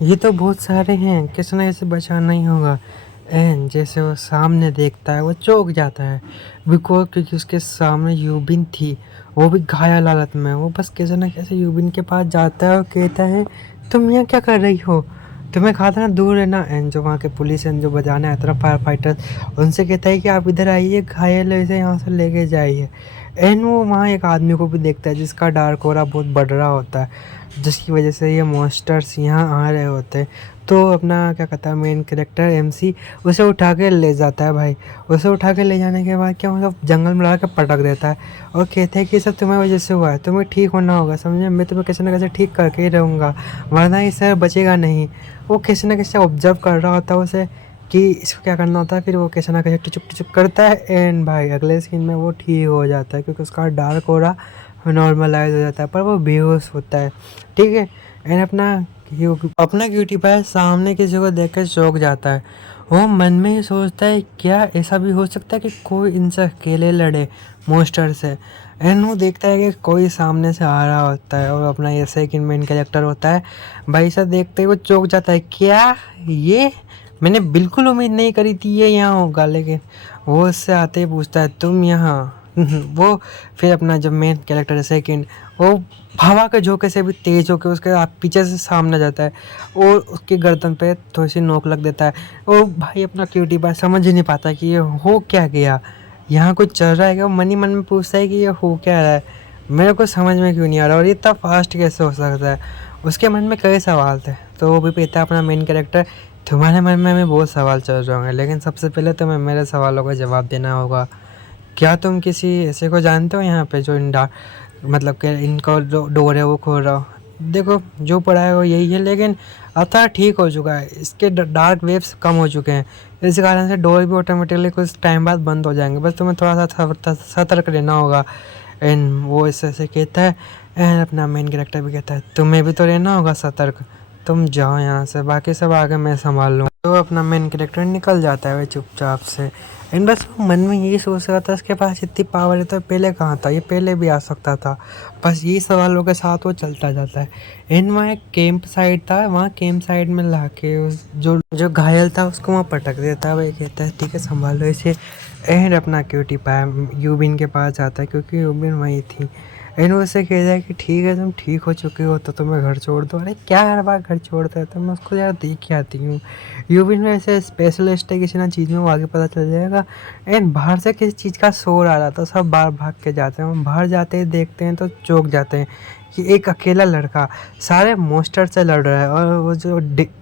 ये तो बहुत सारे हैं, किसी ना किसी बचाना ही होगा। एंड जैसे वो सामने देखता है वो चौंक जाता है, बिकॉज क्योंकि उसके सामने यूबिन थी, वो भी घायल हालत में। वो बस कैसे ना कैसे यूबिन के पास जाता है और कहता है तुम यहाँ क्या कर रही हो, तुम्हें कहा था ना दूर रहना। एंड जो वहाँ के पुलिस एंड जो बजाने आता है फायर फाइटर्स, उनसे कहता है कि आप इधर आइए, घायल है इसे यहाँ से लेके जाइए। एंड वो वहाँ एक आदमी को भी देखता है जिसका डार्क ऑरा बहुत बढ़ रहा होता है, जिसकी वजह से ये मॉन्स्टर्स यहाँ आ रहे होते हैं। तो अपना क्या कहता है मेन कैरेक्टर एमसी उसे उठा के ले जाता है भाई। उसे उठा के ले जाने के बाद क्या मतलब जंगल में ला के पटक देता है और कहता है कि ये सब तुम्हारी वजह से हुआ है, तुम्हें ठीक होना होगा, समझे, मैं तुम्हें कैसे ना कैसे ठीक करके ही रहूँगा, वरना ये शहर बचेगा नहीं। वो कैसे ना कैसे ऑब्जर्व कर रहा होता है उसे कि इसको क्या करना होता है, फिर वो कैसे ना कैसे टुचुक टुचुक करता है। एंड भाई अगले सीन में वो ठीक हो जाता है क्योंकि उसका डार्क हो रहा नॉर्मलाइज हो जाता है, पर वो बेहोश होता है। ठीक है। एंड अपना क्यूटी पाई सामने किसी को देख कर चौंक जाता है। वो मन में ही सोचता है क्या ऐसा भी हो सकता है कि कोई इनसे अकेले लड़े मॉन्स्टर से। एंड वो देखता है कि कोई सामने से आ रहा होता है और अपना ये सेकंड मेन कैरेक्टर होता है भाई, साहब देखते ही वो चौंक जाता है, क्या ये, मैंने बिल्कुल उम्मीद नहीं करी थी ये यहाँ होगा। लेकिन वो उससे आते ही पूछता है तुम यहाँ वो फिर अपना जब मेन कैरेक्टर है सेकंड, वो हवा के झोंके से भी तेज होकर उसके आप पीछे से सामने जाता है और उसकी गर्दन पे थोड़ी सी नोक लग देता है। और भाई अपना क्यूटी पाई समझ ही नहीं पाता कि ये हो क्या गया, यहाँ कुछ चल रहा है क्या। वो मन ही मन में पूछता है कि ये हो क्या रहा है, मेरे को समझ में क्यों नहीं आ रहा और ये इतना फास्ट कैसे हो सकता है। उसके मन में कई सवाल थे, तो वो भी कहता है अपना मेन कैरेक्टर तुम्हारे मन में बहुत सवाल चल रहे होंगे, लेकिन सबसे पहले तुम्हें मेरे सवालों का जवाब देना होगा। क्या तुम किसी ऐसे को जानते हो यहाँ पे जो मतलब कि इनका जो डोर है वो खोल रहा हो। देखो जो पढ़ा है वो यही है, लेकिन अब तो ठीक हो चुका है, इसके डार्क वेव्स कम हो चुके हैं, इस कारण से डोर भी ऑटोमेटिकली कुछ टाइम बाद बंद हो जाएंगे, बस तुम्हें थोड़ा सा सतर्क रहना होगा। एंड वो ऐसे ऐसे कहता है। एंड अपना मेन कैरेक्टर भी कहता है तुम्हें भी तो रहना होगा सतर्क, तुम जाओ यहाँ से, बाकी सब आगे मैं संभाल लूँ। तो अपना मेन कैरेक्टर निकल जाता है वह चुपचाप से। एंड बस वो मन में यही सोच रहा था इसके पास इतनी पावर है तो पहले कहाँ था, ये पहले भी आ सकता था, बस यही सवालों के साथ वो चलता जाता है। एंड वहाँ एक कैंप साइड था, वहाँ कैंप साइड में ला के उस जो जो घायल था उसको वहाँ पटक देता है। वही कहता है ठीक है संभालो इसे। एंड अपना क्यूटी पाया यूबिन के पास जाता है क्योंकि यूबिन वहीं थी। एंड वो उससे कहता है कि ठीक है तुम ठीक हो चुके हो तो तुम्हें घर छोड़ दो। अरे क्या हर बार घर छोड़ता है, तो मैं उसको यार देख के आती हूँ। यूबिन में ऐसे स्पेशलिस्ट है किसी ना चीज़ में, वो आगे पता चल जाएगा। एंड बाहर से किसी चीज़ का शोर आ रहा था, सब बाहर भाग के जाते हैं। हम बाहर जाते ही देखते हैं तो चौंक जाते हैं कि एक अकेला लड़का सारे मॉन्स्टर से लड़ रहा है और वो जो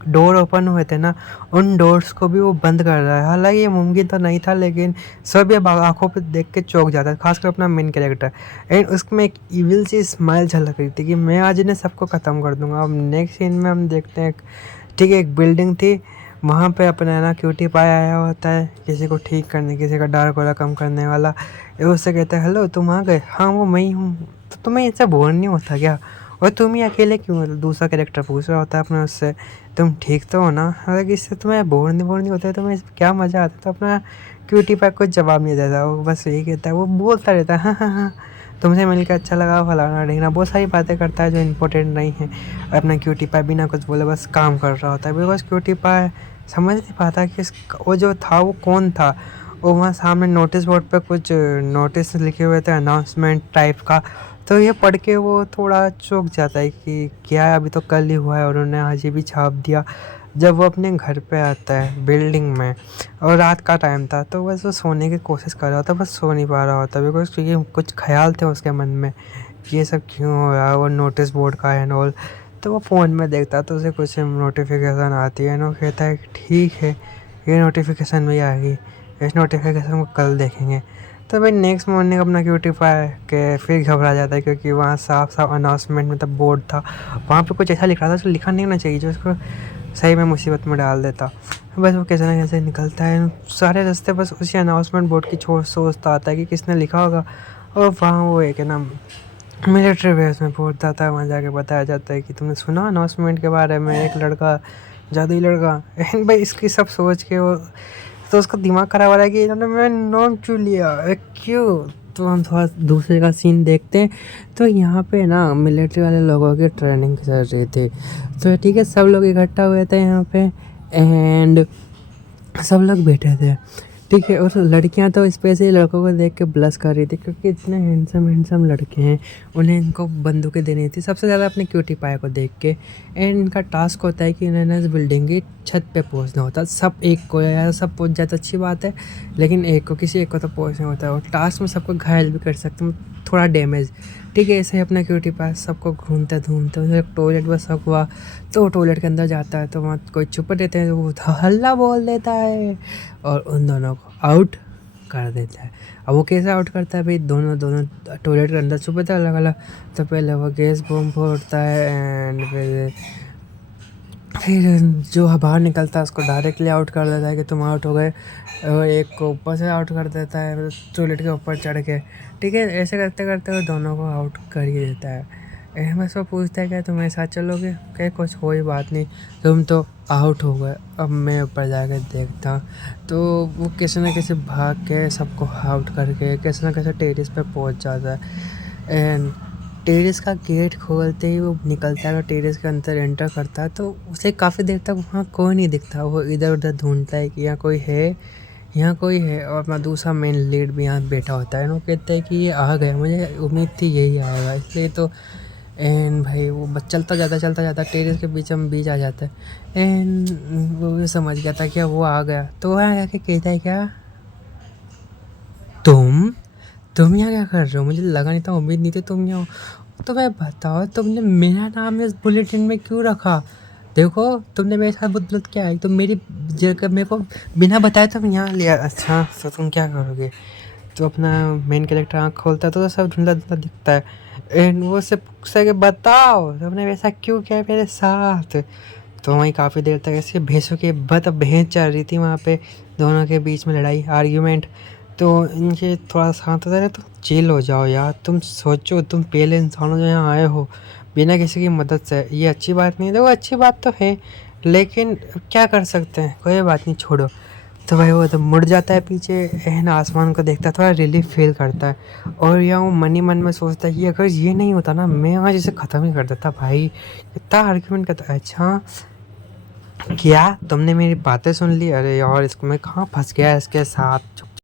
डोर ओपन हुए थे ना, उन डोर्स को भी वो बंद कर रहा है। हालांकि ये मुमकिन तो नहीं था, लेकिन सब ये आंखों पे देख के चौंक जाता है, खासकर अपना मेन कैरेक्टर। एंड उसमें एक इविल सी स्माइल झलक रही थी कि मैं आज इन्हें सबको ख़त्म कर दूंगा। अब नेक्स्ट सीन में हम देखते हैं ठीक है एक बिल्डिंग थी, वहाँ पे अपना ना क्यूटी पाई आया होता है किसी को ठीक करने, किसी का डार्क वाला कम करने वाला। ये उससे कहता है हेलो तुम आ गए, हाँ वो मैं ही हूँ, तो तुम्हें इससे बोर नहीं होता क्या, और तुम ही अकेले क्यों, मतलब दूसरा कैरेक्टर पूछ रहा होता है अपने उससे, तुम ठीक तो हो ना, हालांकि इससे तुम्हें बोर नहीं होता है, तुम्हें इसमें क्या मज़ा आता है। तो अपना क्यूटी पाई कुछ जवाब नहीं देता, वो बस यही कहता है, वो बोलता रहता है हाँ हाँ हाँ तुमसे मिलकर अच्छा लगा फलाना ढीना, बहुत सारी बातें करता है जो इंपॉर्टेंट नहीं है। अपना क्यूटी पाई बिना कुछ बोले बस काम कर रहा होता है, बिकॉज क्यूटी पाई समझ नहीं पाता कि वो जो था वो कौन था। वो वहाँ सामने नोटिस बोर्ड पे कुछ नोटिस लिखे हुए थे अनाउंसमेंट टाइप का, तो ये पढ़ के वो थोड़ा चौंक जाता है कि क्या अभी तो कल ही हुआ है और उन्होंने आज ही भी छाप दिया। जब वो अपने घर पे आता है बिल्डिंग में और रात का टाइम था, तो बस वो सोने की कोशिश कर रहा होता, बस सो नहीं पा रहा होता, बिकॉज क्योंकि कुछ ख्याल थे उसके मन में ये सब क्यों हो रहा है, वो नोटिस बोर्ड का एंड ऑल। तो वो फ़ोन में देखता तो उसे कुछ नोटिफिकेशन आती है ना, वो कहता है कि ठीक है ये नोटिफिकेशन भी आ गई, इस नोटिफिकेशन को कल देखेंगे। तो भाई नेक्स्ट मॉर्निंग अपना क्यूटी पाई के फिर घबरा जाता है क्योंकि वहाँ साफ साफ अनाउंसमेंट मतलब बोर्ड था, वहाँ पे कुछ ऐसा लिखा था जो लिखा नहीं होना चाहिए, जो उसको सही में मुसीबत में डाल देता। बस वो कैसे ना कैसे निकलता है, सारे रास्ते बस उसी अनाउंसमेंट बोर्ड की छोर सोचता आता है कि किसने लिखा होगा। और वहाँ वो एक है ना मिलिट्री बेस में पहुंच जाता है, वहाँ जाके बताया जाता है कि तुमने सुना अनाउंसमेंट के बारे में, एक लड़का जादुई लड़का। एंड भाई इसकी सब सोच के वो तो उसका दिमाग खराब हो रहा है कि इन्होंने मेरा नाम क्यों लिया, क्यों, तो हम थोड़ा दूसरे का सीन देखते हैं। तो यहाँ पे ना मिलिट्री वाले लोगों की ट्रेनिंग चल रही थी। तो ठीक है, सब लोग इकट्ठा हुए थे यहाँ पे एंड सब लोग बैठे थे। ठीक है, और लड़कियां तो स्पेशली लड़कों को देख के ब्लश कर रही थी क्योंकि इतने हैंडसम हैंडसम लड़के हैं, उन्हें इनको बंदूकें देनी थी सबसे ज़्यादा अपने क्यूटी पाए को देख के। एंड इनका टास्क होता है कि इन्हें इस बिल्डिंग की छत पे पहुंचना होता है। सब एक को या सब पहुंच जाए तो अच्छी बात है, लेकिन एक को किसी एक को तो पहुंचना होता है। और टास्क में सबको घायल भी कर सकते हैं, थोड़ा डैमेज। ठीक है, ऐसे ही अपना क्यूटी पास सबको घूमते घूमते उधर टॉयलेट बस शक हुआ तो टॉयलेट के अंदर जाता है। तो वहाँ कोई छुप रहते हैं तो वो हल्ला बोल देता है और उन दोनों को आउट कर देता है। अब वो कैसे आउट करता है भाई, दोनों दोनों टॉयलेट के अंदर छुपे थे अलग अलग। तो पहले वो गैस बम फोड़ता है एंड फिर जो बाहर निकलता है उसको डायरेक्टली आउट कर देता है कि तुम आउट हो गए। और एक को ऊपर से आउट कर देता है टॉयलेट के ऊपर चढ़ के। ठीक है, ऐसे करते करते वो दोनों को आउट कर ही देता है। अहमद से पूछता है क्या तुम मेरे साथ चलोगे, क्या कुछ कोई बात नहीं, तुम तो आउट हो गए, अब मैं ऊपर जाकर देखता हूँ। तो वो कैसे ना कैसे भाग के सबको आउट करके कैसे ना कैसे टेरेस पे पहुँच जाता है। एंड टेरेस का गेट खोलते ही वो निकलता है और टेरेस के अंदर एंटर करता है। तो उसे काफ़ी देर तक वहाँ कोई नहीं दिखता, वो इधर उधर ढूंढता है कि यहाँ कोई है, यहाँ कोई है। और अपना दूसरा मेन लीड भी यहाँ बैठा होता है। वो कहते हैं कि ये आ गया, मुझे उम्मीद थी यही आएगा, इसलिए तो। एंड भाई वो चलता जाता टेरेस के बीच में बीच आ जाता है। एंड वो भी समझ गया था कि वो आ गया। तो वहाँ आके कहता है क्या, तुम यहाँ क्या कर रहे हो, मुझे लगा नहीं था, उम्मीद नहीं थी तुम यहाँ हो। तो मैं बताओ तुमने मेरा नाम इस बुलेटिन में क्यों रखा, देखो तुमने मेरे साथ बहुत गलत किया है, तुम मेरी जगह मेरे को बिना बताए तुम यहाँ लिया। अच्छा तो तुम क्या करोगे। तो अपना मेन कैरेक्टर आँख खोलता है तो सब धुंधला धुंधला दिखता है। एंड वो से पूछता है कि बताओ तुमने वैसा क्यों किया मेरे साथ। तो वहीं काफ़ी देर तक ऐसे भैंसों की भैंस चल रही थी वहाँ पे, दोनों के बीच में लड़ाई आर्ग्यूमेंट। तो इनके थोड़ा शांत होता है, तो चिल हो जाओ यार, तुम सोचो तुम पहले इंसानों जो यहाँ आए हो बिना किसी की मदद से, ये अच्छी बात नहीं है। देखो अच्छी बात तो है, लेकिन क्या कर सकते हैं, कोई बात नहीं छोड़ो। तो भाई वो तो मुड़ जाता है पीछे एहन आसमान को देखता है, थोड़ा रिलीफ फील करता है। और या वो मन ही मन में सोचता है कि अगर ये नहीं होता ना मैं आज इसे ख़त्म ही कर देता भाई, इतना आर्ग्यूमेंट करता। अच्छा क्या तुमने मेरी बातें सुन ली, अरे यार इसको मैं कहाँ फंस गया इसके साथ।